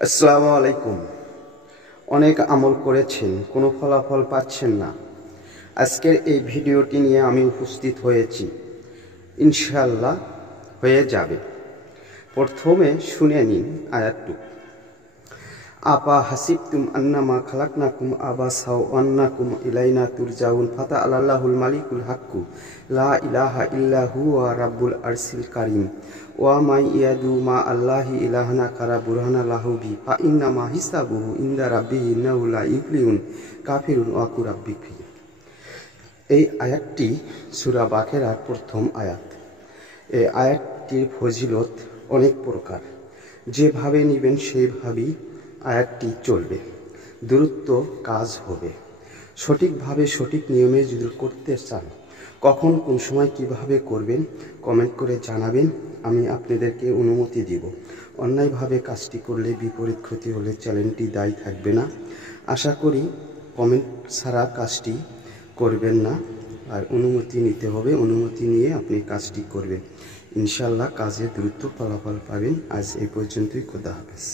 আসসালামু আলাইকুম। অনেক আমল করেছেন, কোনো ফলাফল পাচ্ছেন না। আজকের এই ভিডিওটি নিয়ে আমি উপস্থিত হয়েছি, ইনশাআল্লাহ হয়ে যাবে। প্রথমে শুনে নিন আয়াতটুকু। আপা হাসিবতুম আন্নামা খালাকনাকুম আবাসাও আন্নাকুম ইলাইনা তুরজাউন ফাতা আল্লাহুল মালিকুল হাক্কু লা ইলাহা ইল্লা হুয়া রাব্বুল আরশিল কারীম ওয়া মাই ইয়াদু মা আল্লাহি ইলাহানা কারা বুরহানা লাহু বি ফা ইন্নামা হিসাবুহু ইনদা রাব্বিহি ইন্নাহু লা ইফলিহুন কাফিরুন ওয়া কুরাব্বিক ফি। এই আয়াতটি সূরা বাকেরার প্রথম আয়াত। এই আয়াতটির ফজিলত অনেক প্রকার, যেভাবে নেবেন সেইভাবেই আয়াতটি চলবে, দ্রুত কাজ হবে। সঠিকভাবে সঠিক নিয়মে যদি করতে চান, কখন কোন সময় কিভাবে করবেন কমেন্ট করে জানাবেন, আমি আপনাদেরকে অনুমতি দিব। অন্যায়ভাবে কাজটি করলে বিপরীত ক্ষতি হলে চ্যানেলটি দায়ী থাকবে না। আশা করি কমেন্ট ছাড়া কাজটি করবেন না, আর অনুমতি নিতে হবে। অনুমতি নিয়ে আপনি কাজটি করবেন, ইনশাআল্লাহ কাজে দ্রুত ফলাফল পাবেন। আজ এই পর্যন্তই, খোদা হাফেজ।